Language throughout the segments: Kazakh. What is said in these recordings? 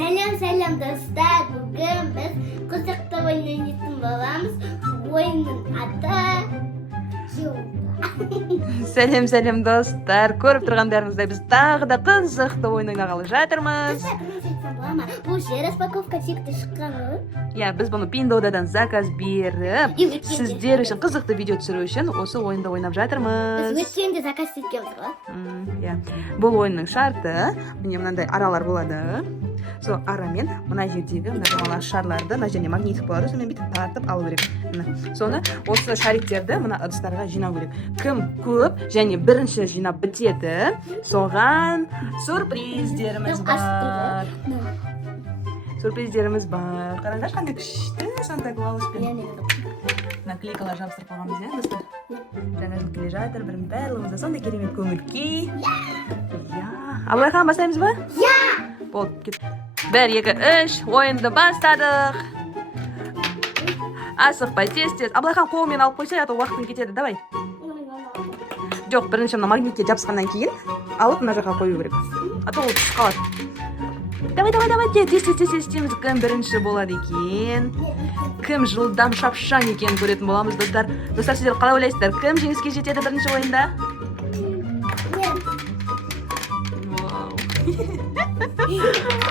Selam dostlar. Bugün biz kızıkta oynayacağız babamız. Oyunun adı Сәлем достар. Көріп тұрғандарыңыздай біз тағы да қызықты ойын ойнағалы жатырмыз. Bu şey распаковка çıktı шыққан ғой. Иә, біз бұны Пиндодадан заказ беріп, сіздер үшін қызықты видео түсіру үшін осы ойынды ойнап жатырмыз. Біз өткенде заказ еткенбіз ғой. Иә. Бұл ойынның шарты, міне мынандай аралар болады. Сол арамен мына жердегі мына шарларды, мына жеріне магнит болады, сонымен бүйтіп тартып алу керек. Соны осы шариктерді мына ыдыстарға жинау керек. Кім көп және бірінші жинап бітеді, соған сюрприздеріміз бар. Сюрприздеріміз бар. Қараңдаршы, қандай күшті Санта-Клауспен наклейкалар жабыстырып қойғанбыз, иә, достар? Жаңа жыл келе жатыр, бәрімізде сондай керемет көңіл-күй. Иә. Абылайхан, бастаймыз ба? Иә! Болды, кет. 1, 2, 3, ойынды бастадық. Асықпай, тез-тез. Абылайхан, қолмен алып қойсай, а то уақытың кетеді, давай. Жоқ, бірінші мына магнитке жабысқаннан кейін алып мына жаққа қою керек. А то ол түсіп қалады. Давай, тез істейміз. Кім бірінші болады екен? Кім жылдам шапшаң екен көретін боламыз, достар. Достар, сіздер қалай ойлайсыздар? Кім жеңіске жетеді бірінші ойында?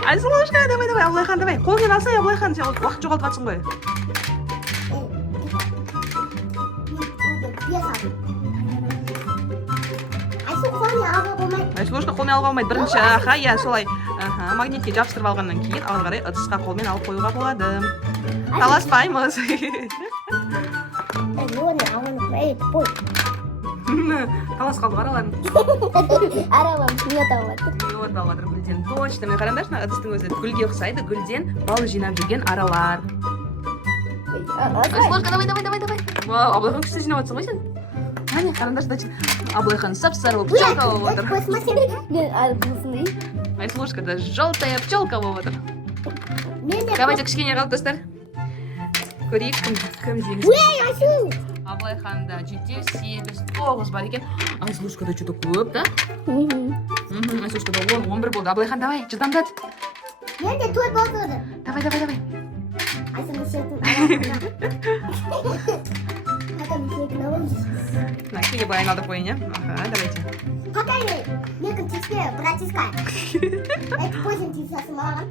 Айсұлушка, давай, Абылайхан, давай. Қолмен алсай, Абылайхан, сен уақыт жоғалтып жатсың ғой. Айсұлушка, қолмен алуға болмайды. Бірінші, аха, иә, солай. Магнитке жабыстырып алғаннан кейін ары қарай ыдысқа қолмен алып қоюға болады. Таласпаймыз. Талас қалдық, араларын. Араларым мед алып жатыр. Мед алып жатыр гүлден. Точно, міне қараңдаршы, мына ыдыстың өзі гүлге ұқсайды, гүлден бал жинап жүрген аралар. Айсұлушка, давай. Вау, Абылайхан күшті жинап жатсың ғой сен. Әне, қараңдаршы, Абылайхан сап-сары болып пчелка болып отыр. Айсұлушка да желтая пчелка болып отыр. Давайте кішкене қалып, достар. Көрейік, кім жеңіс. Абылайханда 7, 8, 9 бар екен. Айсұлушкада что-то көп, да? Айсұлушкада 10, 11 болды. Абылайхан, давай, жылдамдат. Менде 4 болды. Давай. На, киге былай айналдырып қойын, иә? Аха, давайте. Пока не контексте протискай. Это позже тисасы маған.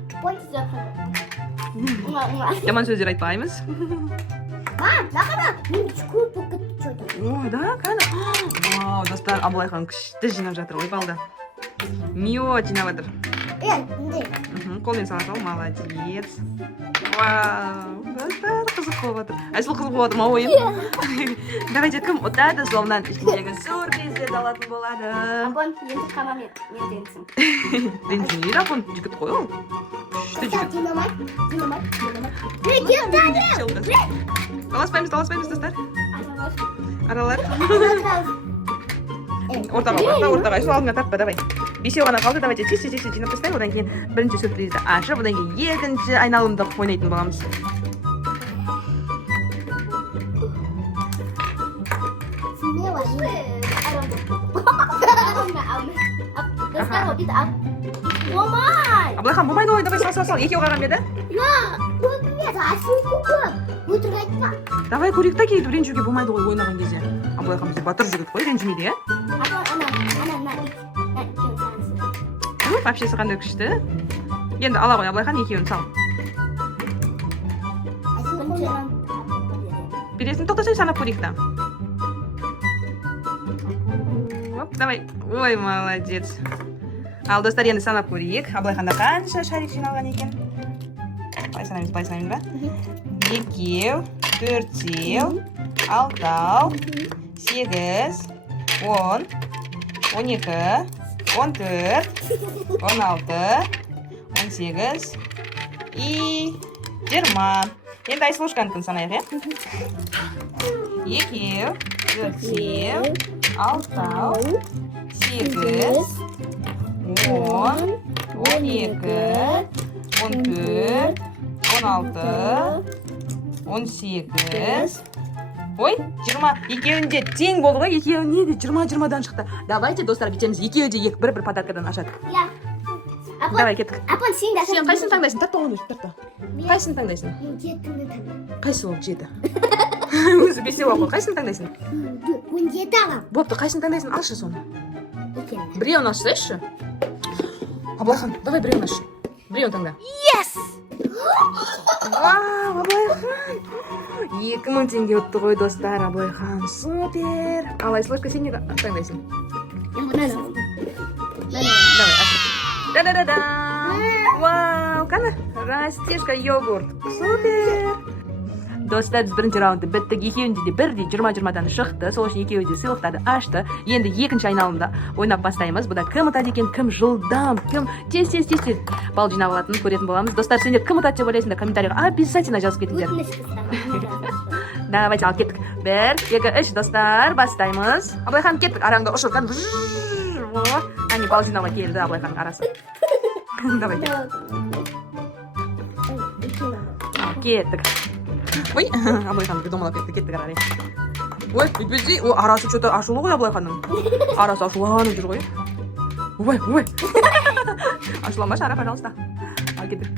Жаман сөздер айтпаймыз. Жақана, мен көп болып кетті что-то. Ой, да, кәні. Вау, достар, Абылайхан күшті жинап жатыр, ой балда. Мед жинап жатыр. Мындай. Қолмен сала сал, молодец. Вау, достар, қызық болып жатыр. Айсұл қызық болып жатыр ма ойын? Давайте, кім ұтады, соңынан ішіндегі сюрприздерді алатын болады. Апон, енді қамамен, мен денсің. Денсің, Апон, жігіт қой ол. Күшті жігіт. Динамайт. Таласпаймыз, достар. Аралар. Ортаға, Айсұл алдыңа тартпа, давай. 5 ғана қалды, давайте тез жинап тастайық. Одан кейін бірінші сюрпризді ашып, одан кейін екінші айналымды ойнайтын боламыз. Абылайхан, болмайды ғой, давай сал. Екеу қалған беді? Давай көрейік та кейді ренжуге болмайды ғой ойнаған кезде. Абылайхан бізде батыр жігіт қой, ренжімейді, иә? Вообще қандай күшті. Енді ала ғой, Абылайхан, екеуін сал. Бересің, тоқтасай санап көрейік та. Давай. Ой, молодец. Ал, достар, енді санап көрейік. Абылайханда қанша шарик жиналған екен? Бай санаймыз ба? 2, 4, 6, 8, 10, 12, 14, 16, 18 и 20. Енді Айсұлушканыкін санайық, е? 2, 4, 6, 8, 10, 12, 14, 16, 18. Ой, 20. Екеуінде тең болды ғой, екеуіне де 20-20-дан шықты. Давайте, достар, кетеміз. Екеуі де бір подаркадан ашады. Давай кеттік. Апон сен де. Сен қайсысын таңдайсың? Тарта оны, тарта. Қайсысын таңдайсың? Мен жетіні таңдаймын. Қайсы ол жеті? Өзі бесеу алып, қайсысын таңдайсың? Он жеті алам. Бопты, қайсысын таңдайсың? Алшы соны. Екен. Біреуін ашсайшы. Аблайхан, давай біреуін аш. Біреуін таңда. Yes! Вау, Аблайхан. 2000 теңге ұтты ғой, достар, Аблайхан. Супер. Ал Айсұлушка, сен не таңдайсың? Мен бұны аламын. Давай, аш. Да-да-да-да. Вау, қана? Растешка йогурт. Супер. Достар, біз бірінші раунды біттік, екеуінде де бірдей 20-20-дан шықты, сол үшін екеуі де сыйлықтарды ашты. Енді екінші айналымда ойнап бастаймыз. Бұда кім ұтады екен, кім жылдам, кім тез бал жинап алатынын көретін боламыз. Достар, сендер кім ұтады деп ойлайсыңдар, комментарийға обязательно жазып кетіңдер. Давайте, ал кеттік. 1, 2, 3, достар, бастаймыз. Аблайхан, кеттік, араңда ұшырған. Әне, бал жинауға келді Аблайханның арасы. Давай, кеттік. Ой, Аблайхан придумала кеттік арай. Ой, бүйтпесе, арасы что-то ашулы ғой Аблайханның. Арасы ашуланып жүр ғой. Ой. Ашуламашы, ара, пожалуйста. Ал кеттік.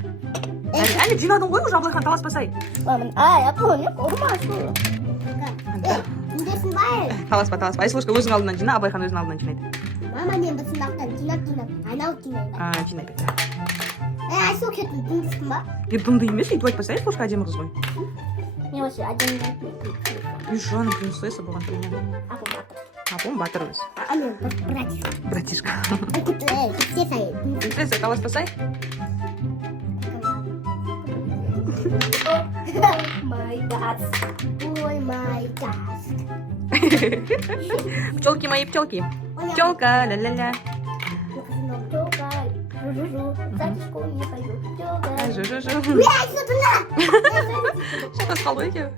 Әне, жинадың ғой уже Аблайхан, таласпасай. Апон, ұрмаш бұл. Үндесін бай. Таласпа. Айсұлушка өзің алдынан жина, Аблайхан өзің алдынан жинайды. Мама мен бір сындақтан жинап, айналып жинайды. Жинай бет. Айсұл кетін дыңдысын ба? Дымды емес, өйтіп айтпаса, Айсұлушка әдемі қыз ғой. Мен осы әдемі. Жаным принцесса болған түнен. Апон батыр өз. Мен братишка. Братишка. Кетсе сай. Принцесса, таласпасай. My God. Ой, my God. Пчелки мои, пчелки. Пчелка, ля-ля-ля. Пчелка. Жу-жу-жу. Затишку не пойду. Пчелка. Жу-жу-жу. Ай, что туда? Что қалды екен?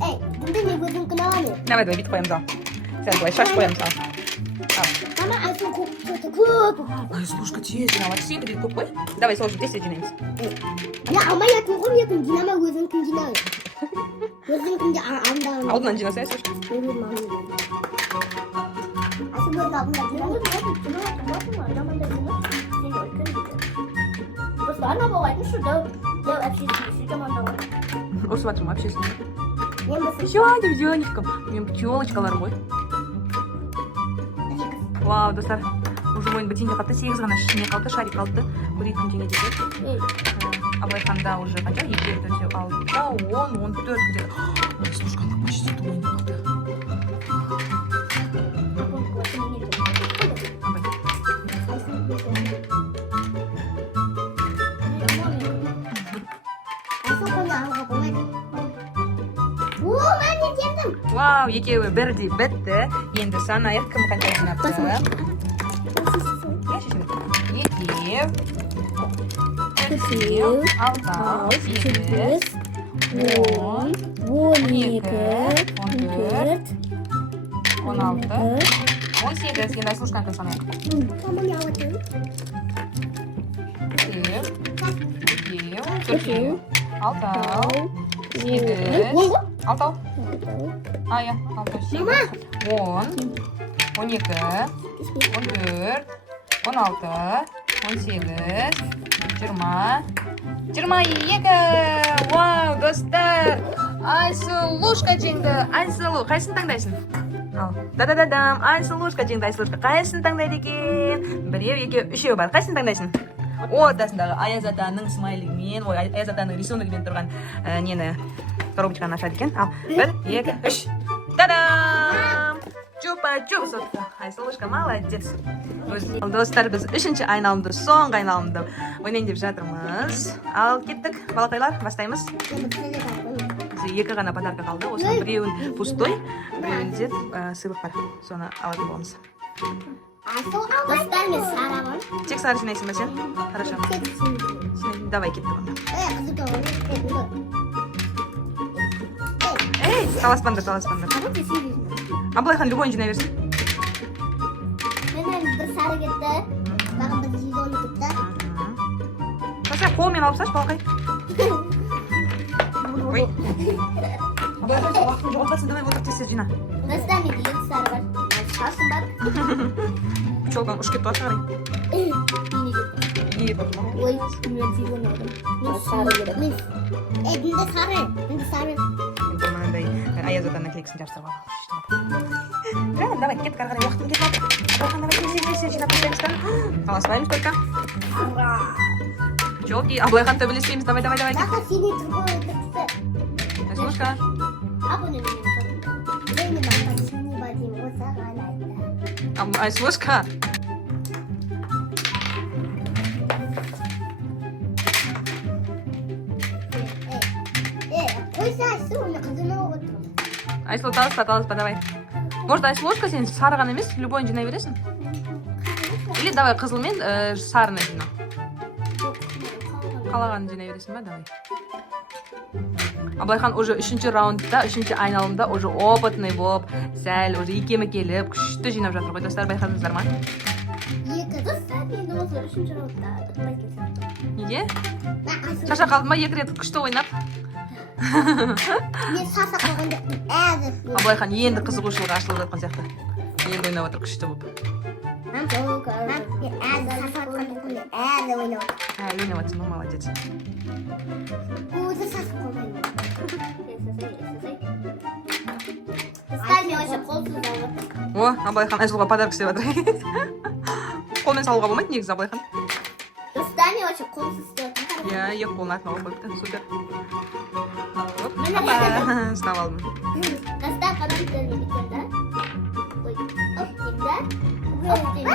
Эй, бұнда не көзің күнауаны? Давай, бүйтіп қоямыз ал. Сен былай шаш қоямыз ал. Мама, Айсұл көп. Айсұлушка тез жинап, сен де көп қой. Давай, сол үшін тез жинаймыз. Я алмай атын ғой, мен күн жинама, өзің күн жинау. Өзің күнде алдын. Алдынан жинасай, Айсұлушка. Айсұл өзің алдында жинау. Просто ана болғайтын шу дәу общественный жамандауы. Осы батырым, общественный. Мен болсын. Зелененьком. Мен пчелочкаларым ғой. Вау, достар. Уже ойын бітенде қалды, 8 ғана шыне қалды, шарик қалды. Көрейік күн теңе деді. Аблайханда уже қанша? 2, 4, 6, 10, 14 где-то. Айсұлушканың почти ойын қалды. Вау, екеуі бірдей бітті. Енді санайық, кім қанша жинапты. Екеу, төртеу, алтау, 8, 10, 12, 14, 16, 18. Енді Айсұлушканы кім санайық. Екеу, төртеу, алтау, 8, алтау. Ая, алтау, 8, 10, 12, 14, 16, 18, 20, 22. Вау, достар! Айсұлушка жеңді. Айсұлу, қайсысын таңдайсың? Да-да-да-дам. Айсұлушка жеңді. Айсұлушка қайсысын таңдайды екен? Біреу, екеу, үшеу бар. Қайсысын таңдайсың? Ортасындағы Аяз атаның смайлігімен, ой, Аяз атаның рисуногымен тұрған нені коробочканы ашады екен. Ал, 1, 2, 3. Та-дам! Чупа-чуп сотты. Айсұлушка молодец. Достар, біз үшінші айналымды, соңғы айналымды ойнайын деп жатырмыз. Ал, кеттік, балақайлар, бастаймыз. Бізде 2 ғана подарка қалды. Осының біреуін пустой, біреуінде сыйлық бар. Соны алатын боламыз. Достар мен сарамын. Тек сары жинайсың ба сен? Хорошо. Давай кеттік онда. Эй, таласпаңдар. Аблайхан любойын жинай берсін. Менен бір сары кетті. Бағым бір жидоны кетті. Сәй, қолмен алып саш, балақай. Ой. Аблайхан, уақытын жоғалтпасын, давай отыр тез жина. Достар менде 7 сары бар. Шашым бар. пчелкаң ұшып кетіп жатыр қарай. Не деп отыр ма? Ой, мен зеленый алдым. Мен сары керек. Дінде сары. Дінде сары. Енді мынандай аяз атаның келексін жабыстырып алып. Жаңа, давай, кет, қарай уақытым кетіп жатыр. Давай, жинап тастаймыз да. Қаласпаймыз только. Пчелки, Абылайхан төбелесеміз. Давай. Бақа синий другой тексті. Айслушка. Абоне мен мен бақа синий бадим. Осы ғалайды. Айслушка. Қойса айсы, оны қызына отырмын. Айслу, талыспа, давай. Может, Айслушка сен сары ғана емес, любойын жинай бересің? Или давай қызылмен сарыны жина. Қалағанын жинай бересің ба? Давай. Абылайхан уже 3-ші раундта, 3-ші айналымда уже опытный болып, сәл уже икемі келіп, күшті жинап жатыр ғой. Достар, байқадыңыздар ма? Екі достар, енді осы 3-ші раундта ұтпай кетсем. Неге? Шаша қалды ма? 2 рет күшті ойнап. Мен саса қойғанда әзір. Абылайхан енді қызығушылығы ашылып жатқан сияқты. Енді ойнап отыр күшті болып. Мен әзір саса қойғанда әзір ойнап. Ойнап жатсың, ну молодец. Өзі саса қойғанда. Достар, мен вообще қолсыз алып. О, Абылайхан Айсұлуға подарок істеп жатыр. Қолмен салуға болмайды негізі Абылайхан. Достар, мен вообще қолсыз істеп. Иә, екі қолын артына қойыпты. Супер. Міне Опа, ұстап алдым. Достар, қадам төліне біткен да? Ой, оп деймін да? Оп деймін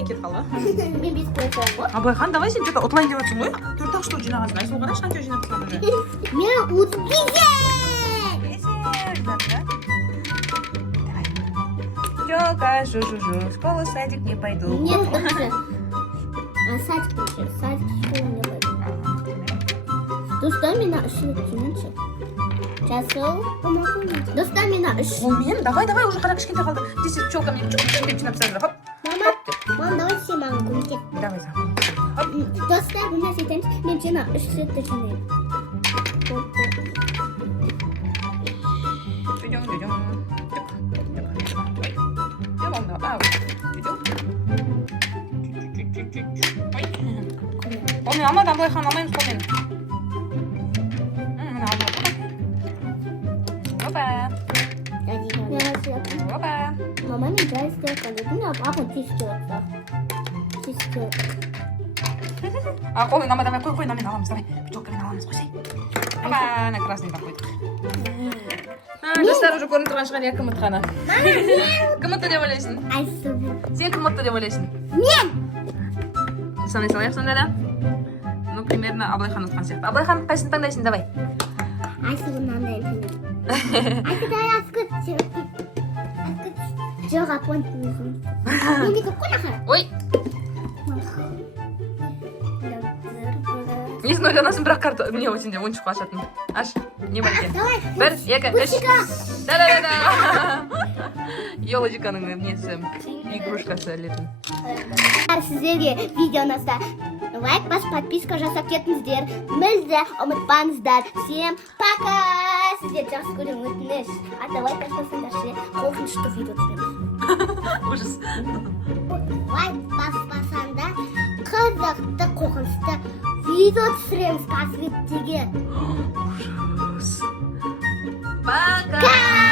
Кетіп қалды. да? Мен бес қойсам ғой. Абылайхан, давай сен что-то ұтылайын деп жатсың ғой. 4-ақ штук жинағансың. Айсұлу қарашы, қанша жинап тастадың уже. Мен ұтып Тёлка, жу-жу-жу, в школу, садик не пойду. Нет, лучше. Садик лучше. Садик в школу не пойду. Достар, мені ішілік жиныншы. Жасыл. Достар, мені ішілік. Қолмен, давай, уже қара кішкентай қалды. Десе пчелка мне чук-чук деп жинап тастадың. Хоп. Мам, давай сен маған көмектес. Давай, Достар, бұл нәрсе етеміз. Мен жина үш сетті жинаймын. Қолмен алмады, Абылайхан алмаймыз қолмен. Опа. Опа. Мама, мен жай істеп қалды. Мен апын тесте отса. Тесте. Қолмен алмады, давай, қой, мен аламыз, давай. Пчелкамен аламыз, қойсай. Опа, на красненький қойдық. Достар уже көрініп тұрған шығар, я кім ұтқаны. Кім ұтты деп ойлайсың? Айсұлу. Сен кім ұтты деп ойлайсың? Мен! Санай салайық сонда да. Ну, примерно Абылайхан ұтқан сияқты. Абылайхан, қайсыны таңдайсың, давай. Айсұлу мынандай таңдайсың. Айсұлу, аскүт. Жоқ, апон тыңдайсың. Мен де көп қой нақы. Ой, несін ойланасың, бірақ карта не өтінде ойыншық ашатын. Аш, не бар екен? Давай. 1, 2, 3. Гүлшика. Да-да-да-да. Елочканың несі, игрушкасы ілетін. Сіздерге видео ұнаса лайк басып подписка жасап кетіңіздер. Бізді ұмытпаңыздар. Всем пока. Сіздер жақсы көремін, өтініш. Лайк баспасаңдаршы, қорқынышты видео түсіреміз. Ужас. Лайк баспасаңда қызықты қорқынышты видео түсіреміз. Посветтеге. Ужас. Пока.